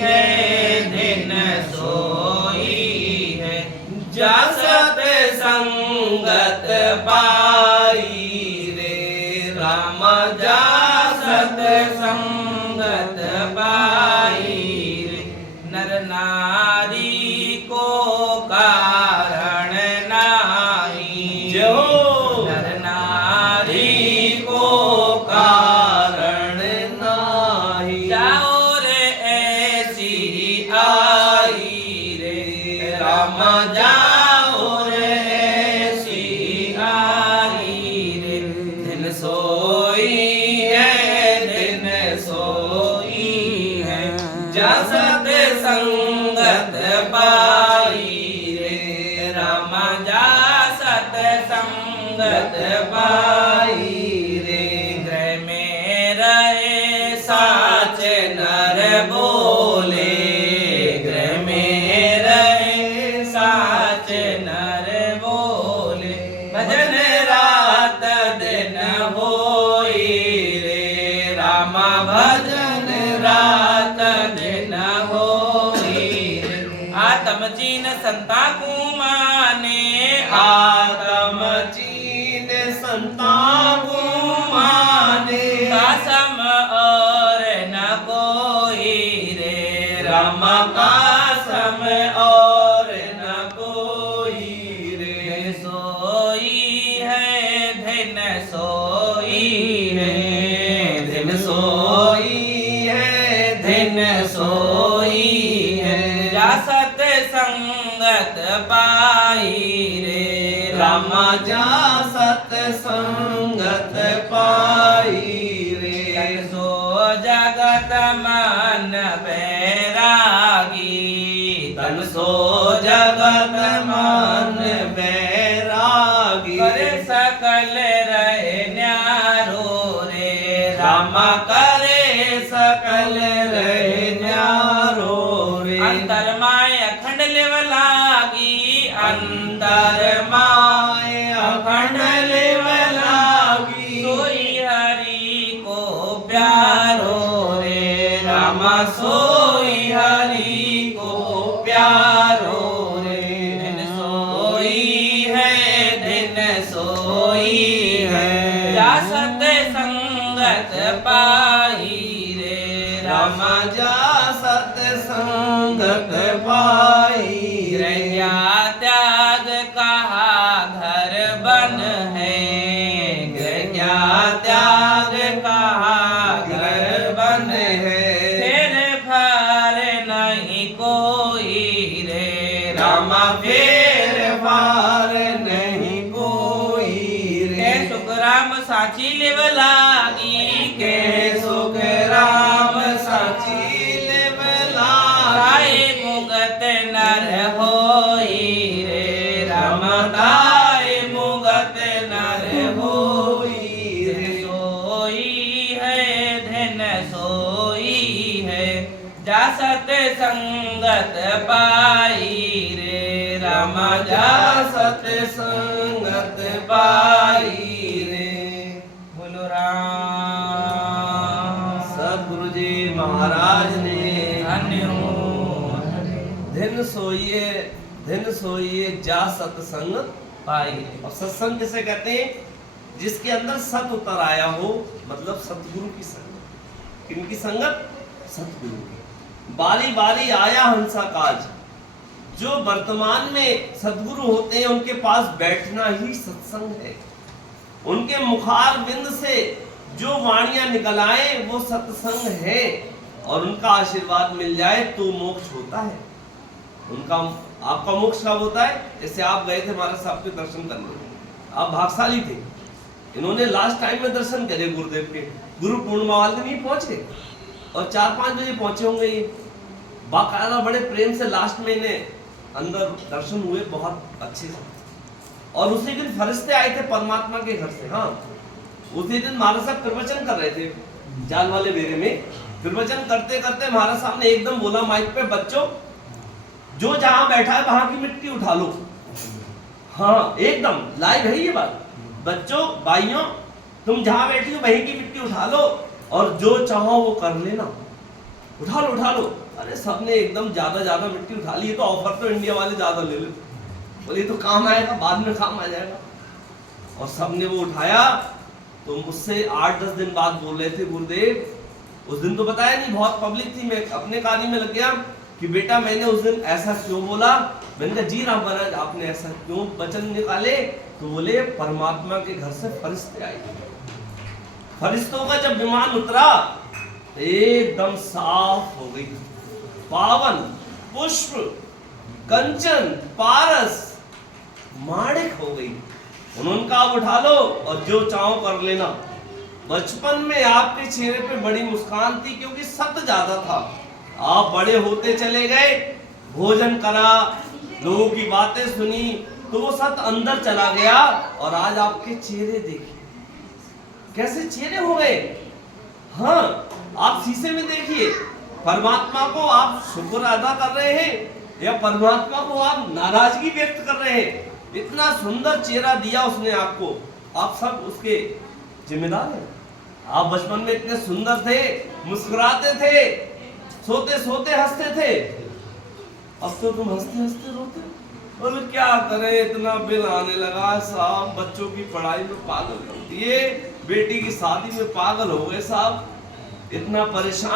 है दिन सोई है, जा सतसंगत पाई रे राम, जा सतसंगत पाई रे। नर नारी को कारण नाई, जो नर नारी को कारण नाही, जाओ रे ऐसी आई रे राम, जाओ रे ऐसी आई रे। दिन सोई है दिन सोई है, जा सतसंगत पाई रे राम, जा सतसंगत पाई रे। गृह में रहे साच नर बोले, गृह में रहे साच नर बोले, भजन रात दिन होई रे राम, भजन रात दिन होई रे। आत्म चीन संता को माने, आत्म चीन संता को माने, कासम और न कोई रे राम, कासम और न कोई रे। सोई है दिन सोई है, दिन सोई है दिन सोई है, जा सतसंगत पाई रे राम, जा सतसंगत पाई रे। सो जगत मन बैरागी, तन सो जगत मन बैरागी, करे सकल रहे न्यारो रे राम करे सकल रहे न्यारो रे। अंतर माय अखंड लेव लागी, अंतर माय अखंड लेव लागी, सोई हरि को प्यारो रे राम, सोई हरि को प्यारो रे। दिन सोई है दिन सोई है, जा सतसंगत पाई रे राम, राम, जा सतसंगत पाई रे। रैया त्याग कहा घर बन है, गया त्याग कहा घर बन है, फिर फार नहीं कोई रे राम फेर फार नहीं कोई के रे। सुख राम साची लेव लागी, के सुख राम साची लेव लागी, काए मुगत नर होई रे राम, रामदाय मुगत नर होई रे। सोई है दिन सोई है, जा सतसंगत पाई रे राम, जा सतसंगत पाई रे। बोलो राम सद्गुरु जी महाराज ने धन्य हो। दिन सोइए जा सत्संग पाई और सत्संग जिसे कहते हैं जिसके अंदर सत उतर आया हो, मतलब सतगुरु की संगत। किनकी संगत? सतगुरु की। बारी बारी आया हंसा काज। जो वर्तमान में सतगुरु होते हैं उनके पास बैठना ही सत्संग है। उनके मुखार बिंद से जो वाणियां निकल आए वो सत्संग है, और उनका आशीर्वाद मिल जाए तो मोक्ष होता है। उनका आपका मोक्ष कब होता है? जैसे आप गए थे महाराज साहब के दर्शन करने, आप भाग्यशाली थे, इन्होंने लास्ट टाइम में दर्शन करे गुरुदेव के। गुरु पूर्णिमा वाले दिन ही पहुंचे और 4-5 बजे पहुंचे होंगे। ये बाकायदा बड़े प्रेम से लास्ट में इन्हें अंदर दर्शन हुए बहुत अच्छे से। और उसी दिन फरिश्ते आए थे परमात्मा के घर से। हाँ, उसी दिन महाराज साहब प्रवचन कर रहे थे जाल वाले बेरे में। प्रवचन करते करते महाराज साहब ने एकदम बोला माइक पे, बच्चों जो जहां बैठा है वहां की मिट्टी उठा लो। हाँ, एकदम लाइव है ये बात। बच्चों भाइयों, तुम जहां बैठी हो वहीं की मिट्टी उठा लो और जो चाहो वो कर लेना। उठा लो। अरे सबने एकदम ज्यादा मिट्टी उठा ली, ये तो ऑफर तो इंडिया वाले ज्यादा ले लो, बोले ये तो काम आएगा, बाद में काम आ जाएगा। और सबने वो उठाया। तो मुझसे 8-10 दिन बाद बोल रहे थे गुरुदेव, उस दिन तो बताया नहीं, बहुत पब्लिक थी, मैं अपने कहानी में लग गया कि बेटा मैंने उस दिन ऐसा क्यों बोला। मैंने कहा जी राम महाराज आपने ऐसा क्यों वचन निकाले। तो बोले परमात्मा के घर से फरिश्ते आए, फरिश्तों का जब विमान उतरा एकदम साफ हो गई, पावन पुष्प कंचन पारस माणिक हो गई। उन्होंने कहा उठा लो और जो चाहो कर लेना। बचपन में आपके चेहरे पे बड़ी मुस्कान थी क्योंकि सत ज्यादा था, आप बड़े होते चले गए, भोजन करा, लोगों की बातें सुनी, तो वो सत अंदर चला गया। और आज आपके चेहरे देखिए कैसे चेहरे हो गए। हाँ, आप शीशे में देखिए, परमात्मा को आप शुक्र अदा कर रहे हैं या परमात्मा को आप नाराजगी व्यक्त कर रहे हैं। इतना सुंदर चेहरा दिया उसने आपको, आप सब उसके जिम्मेदार हैं। आप बचपन में इतने सुंदर थे, मुस्कुराते थे, सोते सोते हंसते थे, अब तो तुम हंसते हंसते रोते। बोले क्या करें, इतना बिल आने लगा साहब, बच्चों की पढ़ाई में पागल कर दिए, बेटी की शादी में पागल हो गए साहब, इतना परेशान।